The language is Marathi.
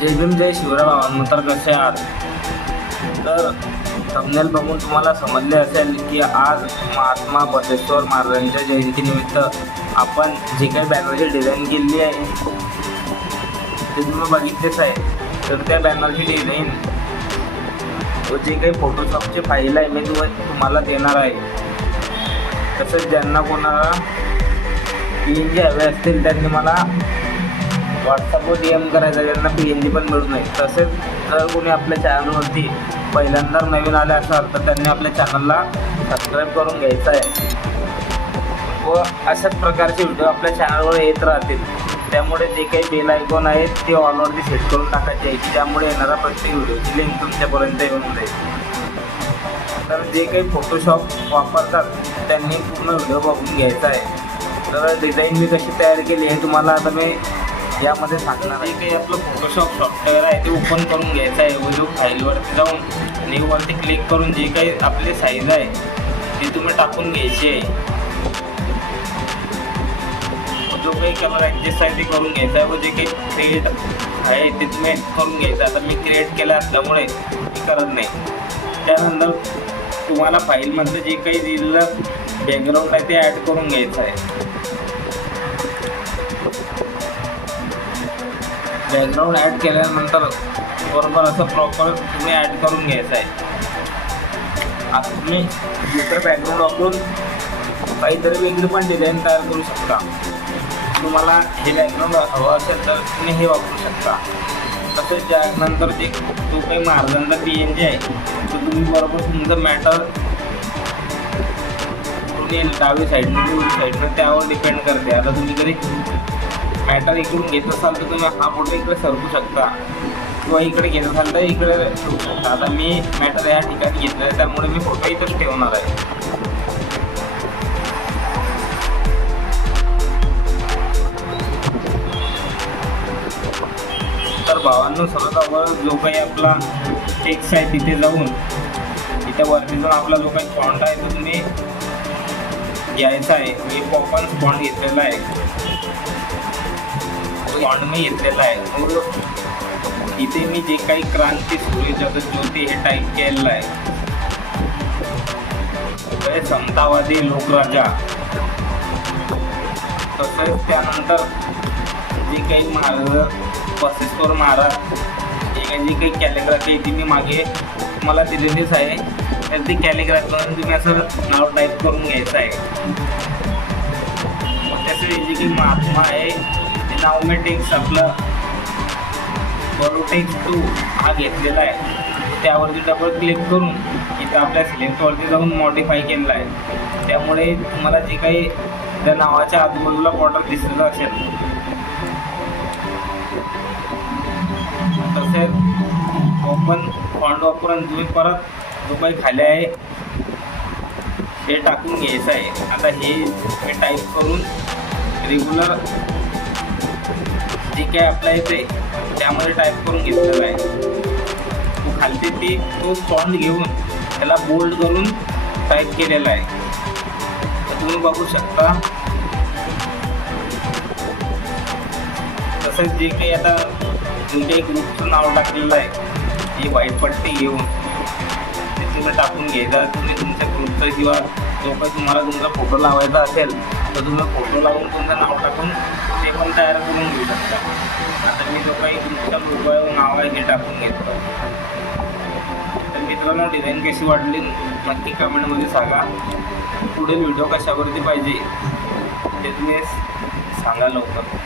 जय भीम जय शिवराय भावांनो. तर कसे आहात? तर थंबनेल बघून तुम्हाला समजले असेल की आज महात्मा बसवेश्वर महाराजांच्या जयंतीनिमित्त आपण जे काही बॅनरची डिझाईन केली आहे ते तुम्ही बघितलेच आहे. तर त्या बॅनरची डिझाईन व जे काही फोटोशॉपचे फाईल आहे मी तुम्हाला देणार आहे. तसेच ज्यांना कोणाला PNG हवे असतील त्यांनी मला व्हॉट्सअपवर DM करायचं, त्यांना PNG पण मिळू नये. तसेच जर कोणी आपल्या चॅनलवरती पहिल्यांदा नवीन आले असाल तर त्यांनी आपल्या चॅनलला सबस्क्राईब करून घ्यायचं आहे व अशाच प्रकारचे व्हिडिओ आपल्या चॅनलवर येत राहतील. त्यामुळे जे काही बेल आयकॉन आहेत ते ऑलवरती सेट करून टाकायचे आहे की ज्यामुळे येणारा प्रत्येक व्हिडिओची लिंक तुमच्यापर्यंत येऊन जाईल. तर जे काही फोटोशॉप वापरतात त्यांनी पूर्ण व्हिडिओ बघून घ्यायचा आहे. तर डिझाईन मी कशी तयार केली आहे तुम्हाला आता मी यामध्ये सांगणार आहे. काही आपलं फोटोशॉप सॉफ्टवेअर आहे ते ओपन करून घ्यायचं आहे. व्हिडिओ फाईलवरती जाऊन न्यूवरती क्लिक करून जे काही आपली साईज आहे ती तुम्ही टाकून घ्यायची आहे. जो काही कलर ॲडजस्ट आहे ते करून घ्यायचा आहे व जे काही क्रिएट आहे ते तुम्ही करून घ्यायचं. आता मी क्रिएट केलं असल्यामुळे मी करत नाही. त्यानंतर तुम्हाला फाईलमधलं जे काही दिलेलं बॅकग्राऊंड आहे ते ॲड करून घ्यायचं आहे. बॅकग्राऊंड ॲड केल्यानंतर बरोबर असं प्रॉपर तुम्ही ॲड करून घ्यायचं आहे. आता तुम्ही दुसरं बॅकग्राऊंड वापरून काहीतरी वेगळी पण डिझाईन तयार करू शकता. तुम्हाला हे बॅकग्राऊंड हवं असेल तर तुम्ही हे वापरू शकता. तसेच त्यानंतर जे जो काही महाराजांचा PNG आहे तो तुम्ही बरोबर तुमचं मॅटर येईल डावी साईडनं उजवी साईडनं त्यावर डिपेंड करते. आता तुम्ही जरी मॅटर इकडून घेत असाल तर तुम्ही हा फोटो इकडे सरकू शकता किंवा इकडे घेत असाल तर इकडे ठेवू शकता. आता मी मॅटर या ठिकाणी घेतलं आहे त्यामुळे मी फोटो इथंच ठेवणार आहे. तर भावांनो, सर्वात अगोदर जो काही आपला टेक्स्ट आहे तिथे जाऊन इथे वरती जाऊन आपला जो काही फॉन्ट आहे तो तुम्ही घ्यायचा आहे. मी पॉपन फॉन्ट घेतलेला आहे. फॉन्ट मी घेतलेला आहे. इथे मी जे काही क्रांती सूर्य जगज्योती हे टाईप केलेलं आहे. समतावादी लोकराजा. तसेच त्यानंतर जे काही महाराज बसवेश्वर महाराज जी काही कॅलिग्राफी ती मी मागे मला दिलेलीच आहे. तर ती कॅलिग्राफी म्हणून तुम्ही असं नाव टाईप करून घ्यायचं आहे. तसेच जे काही महात्मा आहे ते नाव मी टेक्स्ट आपलं टेक्स्ट 2 हा घेतलेला आहे. त्यावरती डबल क्लिक करून इथं आपल्या सिलेक्टवरती जाऊन मॉडिफाय केलेला आहे. त्यामुळे तुम्हाला जे काही त्या नावाच्या आजूबाजूला बॉर्डर दिसलेलं असेल. तसेच ओपन फॉन्ट वापरून तुम्ही परत जो काही खाली आहे हे टाकून घ्यायचं आहे. आता हे मी टाईप करून रेग्युलर जे काय आपल्या इथे त्यामध्ये टाईप करून घेतलेलं आहे. तो खालती तो फॉन्ट घेऊन त्याला बोल्ड करून टाईप केलेला आहे. तर तुम्ही बघू शकता. तसंच जे काही आता जे काही ग्रुपचं नाव टाकलेलं आहे ही व्हाईट पट्टी घेऊन ते तुम्ही टाकून घ्यायचा. तुम्ही तुमच्या ग्रुपचं किंवा जो काही तुम्हाला तुमचा फोटो लावायचा असेल तर तुम्ही फोटो लावून तुमचं नाव टाकून ते पण तयार करून घेऊ शकता. आता मी जो काही ग्रुपचा लोगो आहे नाव आहे हे टाकून घेतो. तर मित्रांनो, डिझाईन कशी वाटली नक्की कमेंटमध्ये सांगा. पुढील व्हिडिओ कशावरती पाहिजे ते तुम्ही सांगा लवकर.